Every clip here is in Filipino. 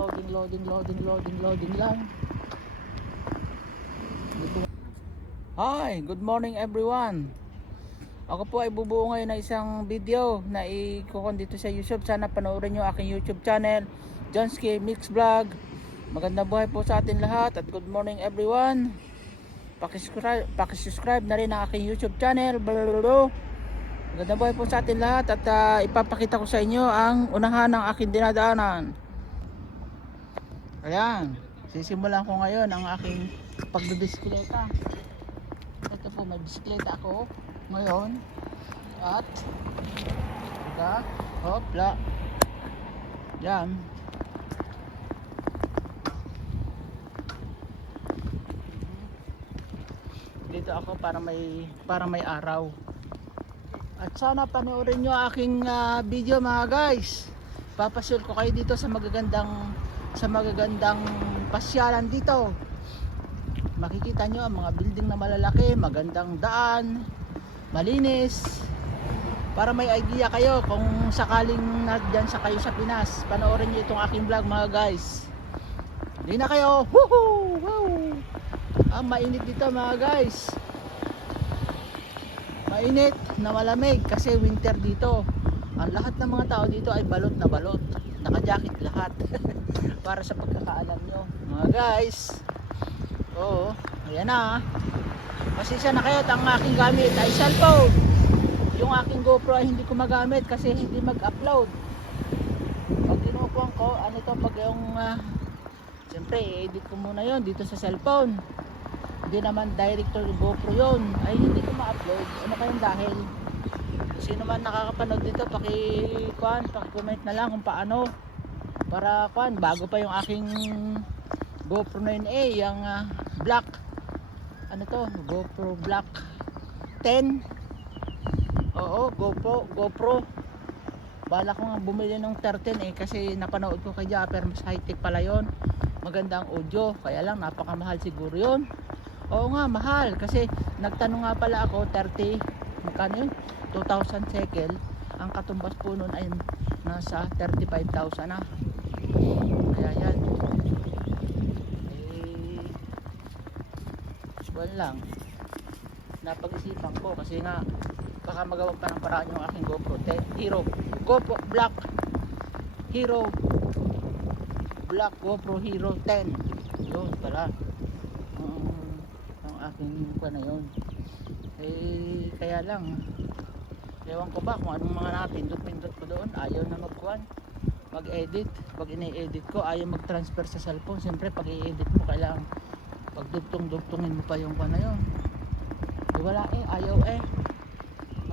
loading, loading, loading, loading, loading lang. Hi, good morning everyone. Ako po ay bubuo ngayon ng isang video na ikukon dito sa YouTube. Sana panoorin nyo aking YouTube channel, Johnski Mix Vlog. Magandang buhay po sa atin lahat at good morning everyone. Pakisubscribe, pakisubscribe na rin ang aking YouTube channel. Blablabla. Magandang buhay po sa atin lahat at ah, ipapakita ko sa inyo ang unahan ng aking dinadaanan. Ayan, sisimulan ko ngayon ang aking pagbibisikleta. Ito po, may bisikleta ako ngayon. At, ika, hopla. Yan. Dito ako para may para may araw. At sana panoorin nyo aking ah, video mga guys. Papasyal ko kayo dito sa magagandang sa magagandang pasyalan dito. Makikita nyo ang mga building na malalaki, magandang daan, malinis. Para may idea kayo kung sakaling nadyan sa kayo sa Pinas, panoorin nyo itong aking vlog mga guys. Hindi na kayo. Woohoo! Wow! Ang mainit dito mga guys. Mainit na malamig kasi winter dito. Ang lahat ng mga tao dito ay balot na balot. Naka-jacket lahat. Para sa pagkakaalam nyo. Mga guys. Oo. Ayan na. Pasensya na kayo at ang aking gamit ay cellphone. Yung aking GoPro ay hindi ko magamit kasi hindi mag-upload. Pag kinukuha ko, ano to pag yung ah, Siyempre, i-edit ko muna yon dito sa cellphone. Hindi naman director GoPro yon ay hindi ko ma-upload. Ano kayong dahil? Sino man nakakapanood dito, paki-kuan, paki-comment na lang kung paano. Para kuan, bago pa yung aking GoPro 9A, yung ah, black. Ano to? GoPro Black 10. Oo, GoPro, GoPro. Bala ko nga bumili ng 13 eh kasi napanood ko kay Japper mas high tech pala yon magandang audio kaya lang napakamahal siguro yon oo nga mahal kasi nagtanong nga pala ako 30 magkano yun 2,000 shekel ang katumbas po nun ay nasa 35,000 na kaya yan. Eh well lang. Napag-isipan ko kasi nga baka magawa pa ng paraan yung aking GoPro. 10 Hero GoPro Black. Hero Black GoPro Hero 10 yun pala. Ang, ang aking pa na yun. Eh kaya lang ewan ko ba kung anong mga napindot-pindot ko doon. Ayaw na magkuhan. Mag-edit. Pag ine-edit ko ayaw mag-transfer sa cellphone. Siyempre pag i-edit mo kailangan pag dugtong-dugtongin mo pa yung pa na yun. Eh, wala eh. Ayaw eh.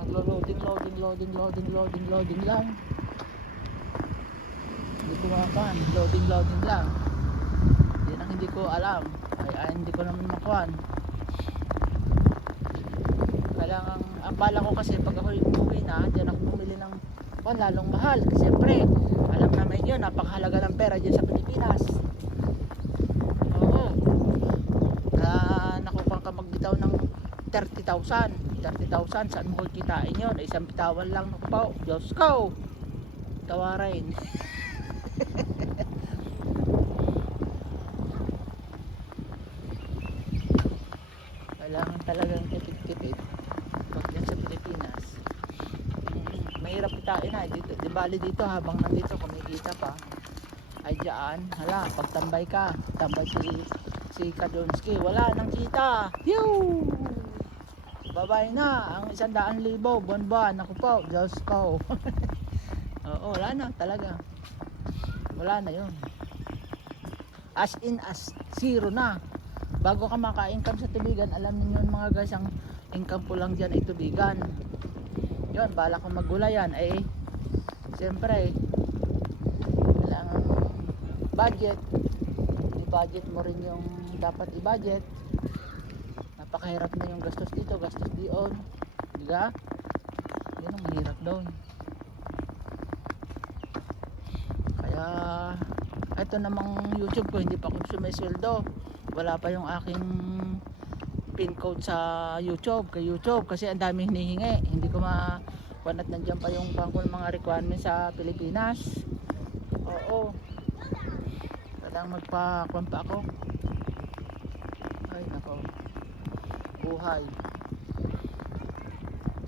Naglo-loading loading loading loading loading loading lang. Hindi ko makakuan loading loading lang. Yan ang hindi ko alam. Ay, ay hindi ko naman makuan kailangan ang bala ko kasi pag ako umuwi na dyan ako bumili ng kuan lalong mahal. Siyempre alam naman yun napakahalaga ng pera dyan sa Pilipinas. Oo. Na nakukuha ka magbitaw ng 30,000 30,000 saan mo kikitain yun? Isang bitawan lang naku po Diyos ko! Tawarin kailangan talagang tipid-tipid pag yan sa Pilipinas Mm, mahirap kitain na dito, di bali dito habang nandito kumikita pa. Ay dyan. Hala pagtambay ka. Tambay si si Kadonski. Wala nang kita. Pew! babay na. Ang isang daan libo buwan-buwan ako po Diyos ko. Oo wala na talaga. Wala na yun. As in as zero na. Bago ka maka-income sa tubigan alam niyo mga guys ang income po lang dyan ay tubigan. Yun bala kong magulayan ay siyempre kailangan budget. I-budget mo rin yung dapat i-budget. Napakahirap na yung gastos dito gastos diyon diga yun ang mahirap doon. Kaya ito namang youtube ko hindi pa ko sumisweldo. Wala pa yung aking pin code sa youtube kay youtube kasi ang daming hinihingi. Hindi ko ma at nandiyan pa yung pangkul mga requirements sa Pilipinas oo Kitang magpa-kwan pa ako. Ay, nako. Buhay.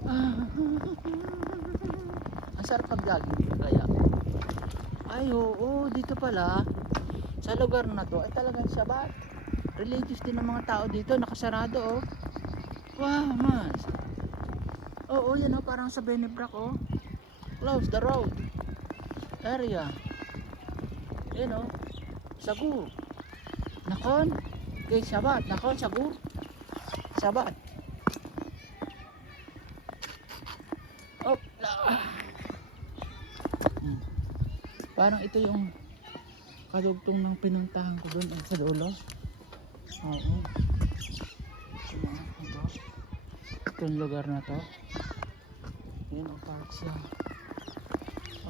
Ang sarap dito kaya. Ay, oo, dito pala. Sa lugar na to, ay talagang sabat. Relatives din ng mga tao dito, nakasarado oh. Wow, mas. Oo, yan oh, parang sa Benebrak oh. Close the road. Area. Yan oh. Sagur. Nakon. Kay sabat. Nakon, sagur. Sabat. Oh, la. Hmm. Parang ito yung kadugtong ng pinuntahan ko doon eh, sa dulo. Oo. Ito. Itong lugar na to. Yan ang park siya.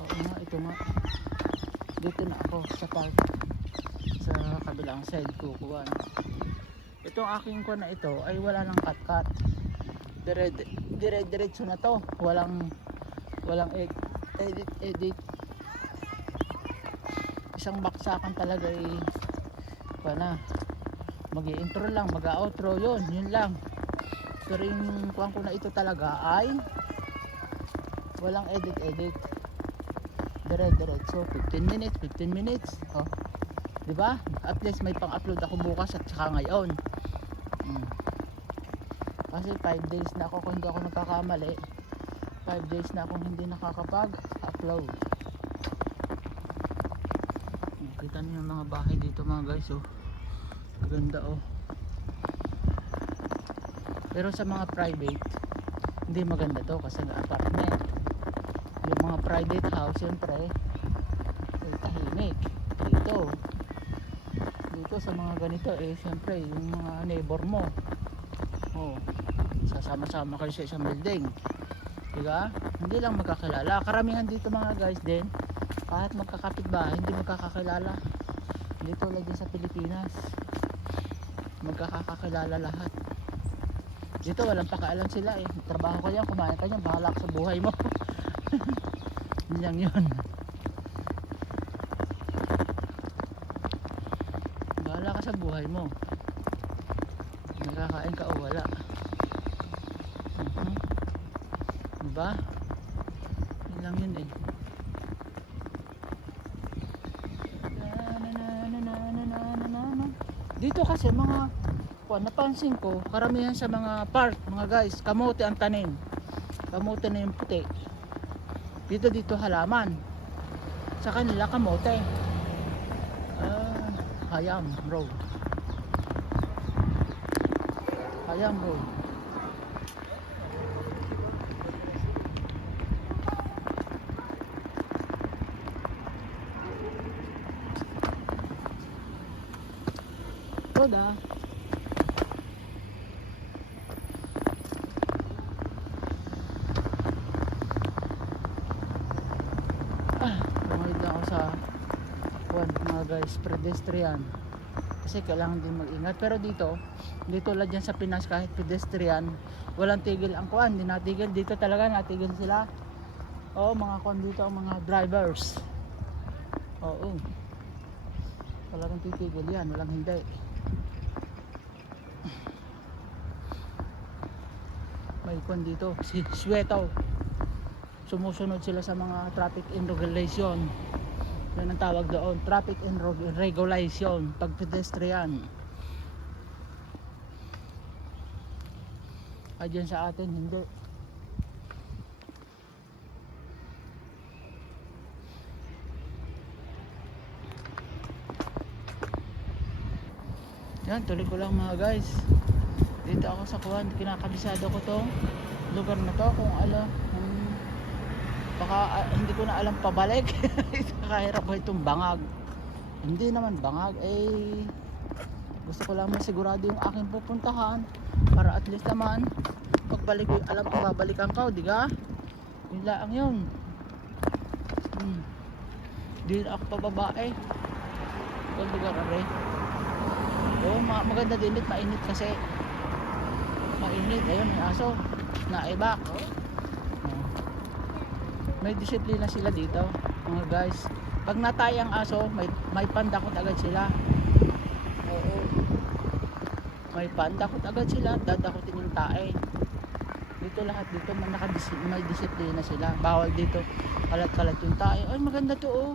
Oo nga, ito nga. Dito na ako sa park. Sa kabilang side kukuha. Itong aking ko na ito ay wala nang cut-cut. Dire dire diretso na to. Walang walang ed- edit edit. Isang baksakan talaga ay na mag intro lang, mag outro yun, yun lang. Pero yung kuhan ko na ito talaga ay walang edit edit. Dire diretso 15 minutes, 15 minutes. Oh. 'Di ba? At least may pang-upload ako bukas at saka ngayon. Mm. Kasi 5 days na ako kung hindi ako nagkakamali. 5 days na akong hindi nakakapag-upload. Mm, Kita niyo yung mga bahay dito mga guys oh. Ganda oh. Pero sa mga private, hindi maganda to kasi apartment. Yung mga private house, siyempre, ay tahimik. Dito, dito sa mga ganito, eh, siyempre, yung mga neighbor mo, oh, sasama-sama kayo sa isang building. Diba? Hindi lang magkakilala. Karamihan dito mga guys din, kahit magkakapit ba, hindi magkakakilala. Tulad din sa Pilipinas. Magkakakilala lahat. Dito walang pakialam sila eh. Trabaho ka yan, kumain ka yan, bahala sa buhay mo. Yun lang yun. Bahala ka sa buhay mo. Nakakain ka o wala. Mhm. Diba? Yun lang yun eh. Dito kasi mga kuwan, napansin ko, karamihan sa mga park, mga guys, kamote ang tanim. Kamote na yung puti. Dito dito halaman. Sa kanila kamote. Ah, Hayam Road. Hayam Road. Toda. Ah, bumalik na ako sa kuwan, mga guys, pedestrian. Kasi kailangan din mag-ingat. Pero dito, dito lang dyan sa Pinas kahit pedestrian, walang tigil ang kuwan. Hindi natigil. Dito talaga natigil sila. Oo, mga kuwan dito ang mga drivers. Oo. Talagang titigil yan. Walang hindi. May kuwan dito. Si Sweto sumusunod sila sa mga traffic and regulation yun ang tawag doon. Traffic and reg- regulation. Pag pedestrian ay dyan sa atin hindi. Yan tuloy ko lang mga guys. Dito ako sa kuhan kinakabisado ko tong lugar na to. Kung ala baka ah, hindi ko na alam pabalik. Kahirap ba itong bangag? Hindi naman bangag eh. Gusto ko lang masigurado yung aking pupuntahan para at least naman pagbalik ko alam ko babalikan ka di ka yun lang yun. Hmm. di na ako pababae kung lugar are oh, ma- maganda din it mainit kasi. Mainit ayun may aso. Naibak. oh. May disiplina sila dito mga guys Pag natay ang aso, may, may pandakot agad sila. Oo. May pandakot agad sila, dadakotin yung tae. Dito lahat dito may, may disiplina sila. Bawal dito kalat-kalat yung tae. Ay maganda to oh.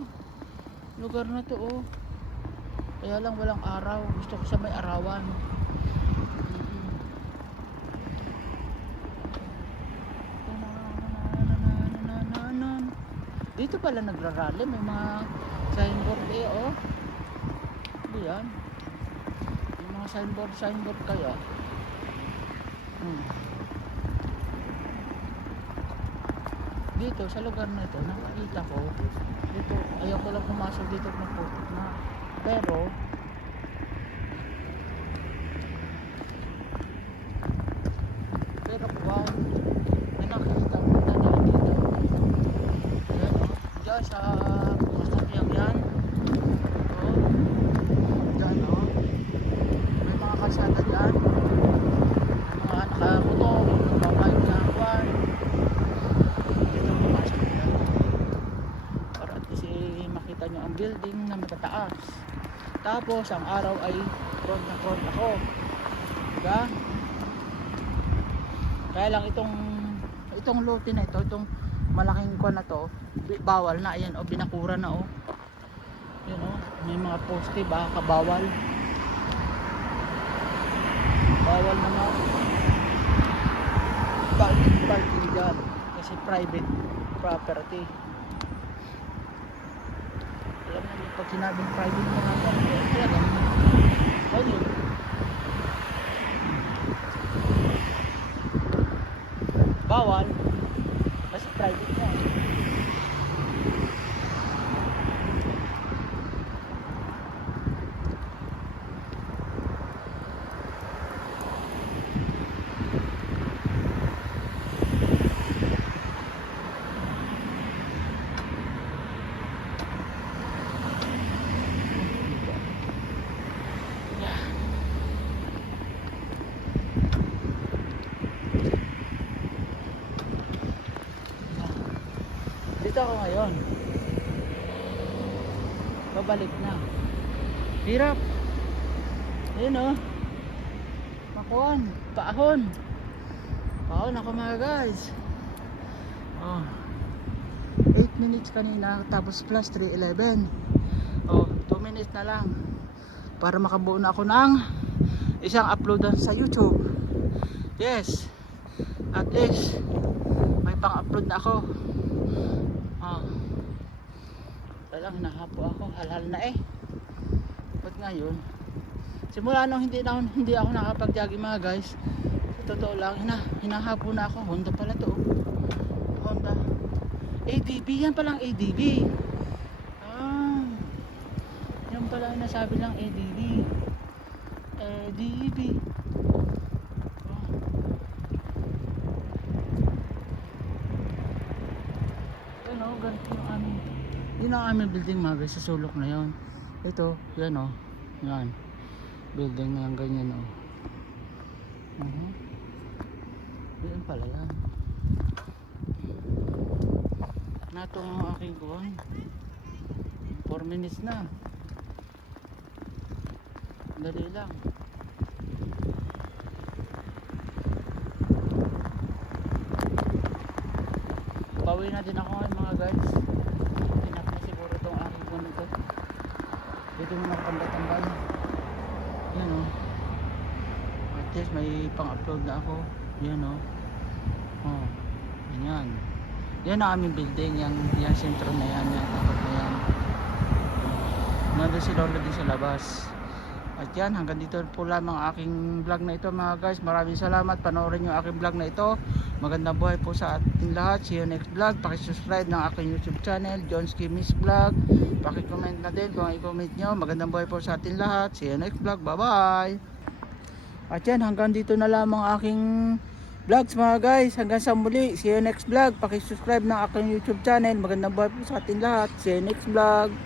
Lugar na to oh. Kaya lang walang araw. Gusto ko sa may arawan. Dito pala nagrarally. May mga signboard eh oh. Hindi yan. May mga signboard, signboard kaya. Hmm. Dito sa lugar na ito, nakakita ko dito, ayaw ko lang pumasok dito na po na pero pero kung may nakikita ko na na dito yan o dyan sa masakyan yan o dyan o may mga kalsada dyan mga nakamotor nagbabayad na kwan dito pumasok yan para at least eh, makita nyo ang na matataas tapos ang araw ay front na front ako. Diba? Kaya lang itong itong lote na ito itong malaking ko na to bawal na. Ayan o binakura na o. Yun o. May mga poste baka bawal. Bawal na nga. Parking parking dyan. Kasi private property alam mo yung pag sinabing private nga yan eh, talaga. Ayun bawal kasi private na eh. Dito ako ngayon. Babalik na. Hirap. Ayun oh. Pakuan. Paahon. Paahon ako mga guys. Oh. 8 minutes kanina tapos plus 3.11. Oh, 2 minutes na lang. Para makabuo na ako ng isang uploadan sa YouTube. Yes. At least may pang-upload na ako. Oh. Kaya lang hinahapo ako, halhal na eh. Ba't ngayon? Simula nung hindi na hindi ako nakapag-jogging mga guys. Sa totoo lang, hina, hinahapo na ako. Honda pala to. Honda. ADB, yan palang ADB. Ah. Yan pala nasabi lang ADB. ADB. Oh. Yan o, ganito yung aming yun ang aming building mga guys sa sulok na yon ito, yan o yan. Building na yung ganyan o uh -huh. yan pala yan. Nato ang aking kuhan 4 minutes na. Dali lang. Bawi na din ako mga guys. Tinap na siguro itong aking kuno to. Dito mo nakapanda-tambal. Yan o. At least may pang-upload na ako. Yan o. Oh. Yan. Yan ang aming building. Yan, yan sentro na yan. Yan tapat na yan. Nandun si Lola din sa labas. At yan, hanggang dito po lamang aking vlog na ito mga guys. Maraming salamat. Panoorin yung aking vlog na ito. Magandang buhay po sa ating lahat. See you next vlog. Pakisubscribe ng aking YouTube channel, John's Kimis Vlog. Pakicomment na din kung i-comment nyo. Magandang buhay po sa ating lahat. See you next vlog. Bye-bye! At yan, hanggang dito na lamang aking vlogs mga guys. Hanggang sa muli. See you next vlog. Pakisubscribe ng aking YouTube channel. Magandang buhay po sa ating lahat. See you next vlog.